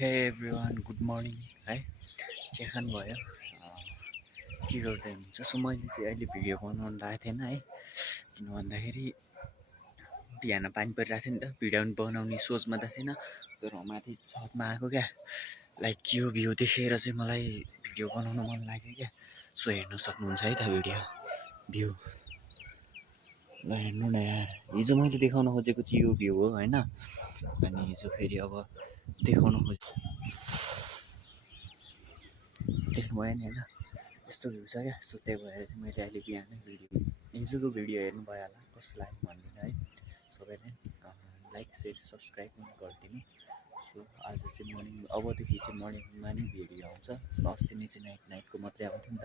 हे everyone good morning है चिया भयो के गर्दै हुनुहुन्छ सो मैले चाहिँ अहिले भिडियो बनाउनु लागेको थिएन है किन भन्दाखेरि बिहान पानी परिरहेको थियो नि त भिडियो बनाउने सोचमा त थिएन तर माथि छतमा आएको क्या लाइक यो भ्यू देखेर चाहिँ मलाई भिडियो बनाउनु मन लाग्यो क्या सो हेर्न सक्नुहुन्छ है त भ्यू ल हेर्नु न यार हिजो मैले देखाउन खोजेको चाहिँ यो भ्यू हो होइन अनि हिजो फेरि अब देखाउन देख्नु भयो नि होइन यस्तो भ्यू छ क्या सो त्यही भएर चाहिँ मैले अहिले बिहान भिडियो हिजोको भिडियो हेर्नु भयो होला कस्तो लाग्यो भनिदिनु है सबैले लाइक सेयर सब्सक्राइब पनि गरिदिनु सो आज चाहिँ मर्निङ अबदेखि चाहिँ मर्निङमा नै भिडियो आउँछ अस्ति नै चाहिँ नाइटको मात्रै आउँथ्यो नि त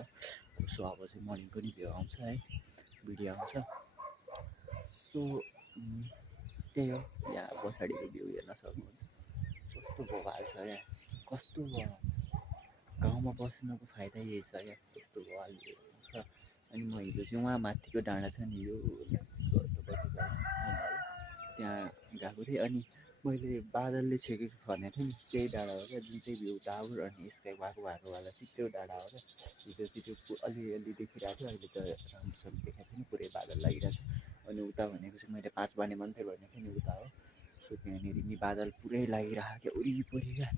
सो अब चाहिँ मर्निङको नि भ्यू आउँछ है भिडियो आउँछ सो त्यही हो यहाँ पछाडिको भ्यू हेर्न सक्नुहुन्छ कस्तो बवाल छ क्या कस्तो गाउँमा बस्नुको फाइदा यही छ क्या यस्तो बवाल भ्यू छ अनि म हिजो चाहिँ उहाँ माथिको डाँडा छ नि यो त्यहाँ गएको थिएँ अनि मैले बादलले छेकेको भनेको थिएँ नि त्यही डाँडा हो क्या जुन चाहिँ भ्यू टावर अनि स्काई भएकोवाला चाहिँ त्यो डाँडा हो क्या हिजो चाहिँ त्यो अलिअलि देखिरहेको थियो अहिले त राम्रोसँग देखाएको थिएन पुरै बादल लागिरहेको छ अनि उता भनेको चाहिँ मैले 5 बाने मात्रै भनेको थिएँ नि उता हो सो त्यहाँनिर नि बादल पुरै लागिरहेको क्या वरिपरि क्या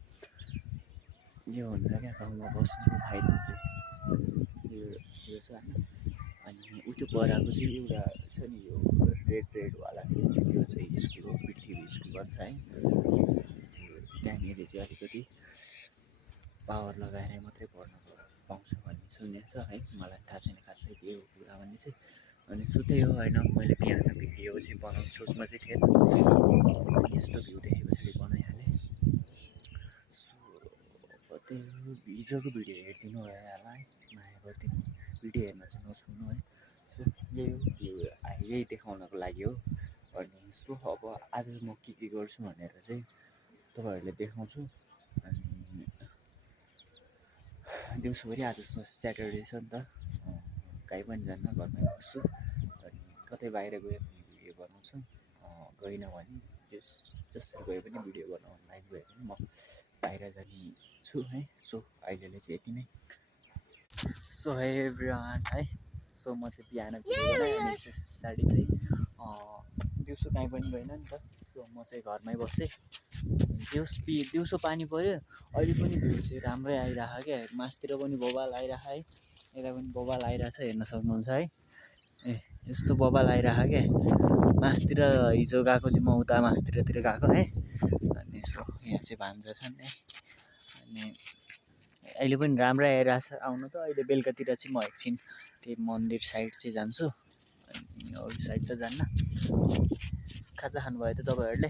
यो हुन्छ क्या गाउँमा बस्नुको फाइदा चाहिँ यो छ होइन अनि उयो पराएको चाहिँ एउटा छ नि यो रेडवाला चाहिँ त्यो चाहिँ स्कुल हो पृथ्वी स्कुल भन्छ है त्यहाँनिर चाहिँ अलिकति पावर लगाएर मात्रै पढ्नु पाउँछ भन्ने सुनेको छ है मलाई थाहा छैन खासै के हो कुरा भन्ने चाहिँ अनि सुत्दै हो होइन मैले बिहान भिडियो चाहिँ बनाउने सोचमा चाहिँ थिएन यस्तो भ्यू देखेपछि बनाइहालेँ सो त्यही हो हिजोको भिडियो हेरिदिनु भयो होला है माया गरिदिनु भिडियो हेर्न चाहिँ नछुड्नु है सो यही हो भ्यू यही देखाउनको लागि हो अनि सो अब आज म के गर्छु भनेर चाहिँ तपाईँहरूले देखाउँछु अनि दिउँसोभरि आज स्याटरडे छ नि त कहीँ पनि जान्न घरमै बस्छु अनि कतै बाहिर गयो भने भिडियो बनाउँछु गइनँ भने जसरी गयो पनि भिडियो बनाउनु लाइक गयो भने म बाहिर जाने छु है सो अहिलेले चाहिँ यति नै सो है एभ्रिवान है सो म चाहिँ बिहान भिडियो बनाएँ अनि पछाडि चाहिँ दिउँसो कहीँ पनि गएन नि त सो म चाहिँ घरमै बसेँ दिउँसो पानी पऱ्यो अहिले पनि भ्यू चाहिँ राम्रै आइरहेको क्या मासतिर पनि बबाल आइरहेको है यता पनि बबाल आइरहेछ हेर्न सक्नुहुन्छ है ए यस्तो बबाल आइरहेको क्या मासतिर हिजो गएको चाहिँ म उता मासतिर गएको है अनि सो यहाँ चाहिँ भान्जा छन् है अनि अहिले पनि राम्रै आइरहेछ आउनु त अहिले बेलुकातिर चाहिँ म एकछिन त्यही मन्दिर साइड चाहिँ जान्छु अनि अरू साइड त जान्न खाजा खानुभयो त तपाईँहरूले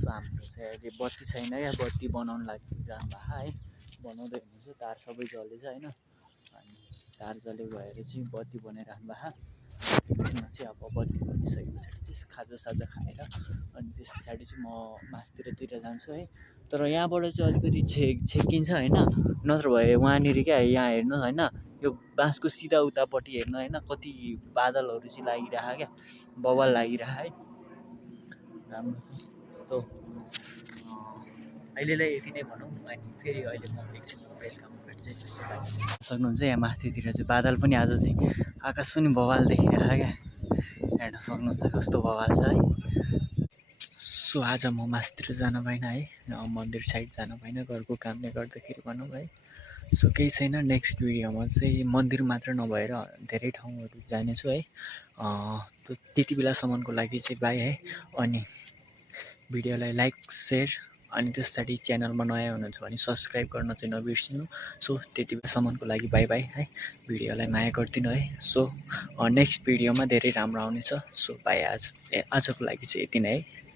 सो हाम्रो चाहिँ अहिले बत्ती छैन क्या बत्ती बनाउनु लागिरहनु भएको है बनाउँदै हुनुहुन्छ तार सबै जलेछ होइन अनि तार जलेको भएर चाहिँ बत्ती बनाइरहनु भएको एकछिनमा चाहिँ अब बत्ती बनिसके पछाडि चाहिँ खाजा खाएर अनि त्यस पछाडि चाहिँ म मासतिर जान्छु है तर यहाँबाट चाहिँ अलिकति छेकिन्छ होइन नत्र भए वहाँनिर क्या यहाँ हेर्नु होइन यो बाँसको सिधा उतापट्टि हेर्नु होइन कति बादलहरू चाहिँ लागिरहेको क्या बवाल लागिरहेको है राम्रो छ सो अहिलेलाई यति नै भनौँ अनि फेरि अहिले म एकछिन बेलुकामा भेट्छु जस्तो लाग्छ सक्नुहुन्छ यहाँ माथितिर चाहिँ बादल पनि आज चाहिँ आकाश पनि बवाल देखिरहेको क्या हेर्न सक्नुहुन्छ कस्तो बवाल छ है सो आज म मासतिर जान पाइनँ है मन्दिर साइड जान पाइनँ घरको कामले गर्दाखेरि भनौँ है सो केही छैन नेक्स्ट भिडियोमा चाहिँ मन्दिर मात्र नभएर धेरै ठाउँहरू जानेछु है त्यति बेलासम्मको लागि चाहिँ बाई है अनि भिडियोलाई लाइक सेयर अनि त्यस पछाडि च्यानलमा नयाँ हुनुहुन्छ भने सब्सक्राइब गर्न चाहिँ नबिर्सिनु सो त्यति बेलासम्मको लागि बाई बाई है भिडियोलाई माया गरिदिनु है सो नेक्स्ट भिडियोमा धेरै राम्रो आउनेछ सो बाई आजको लागि चाहिँ यति नै है।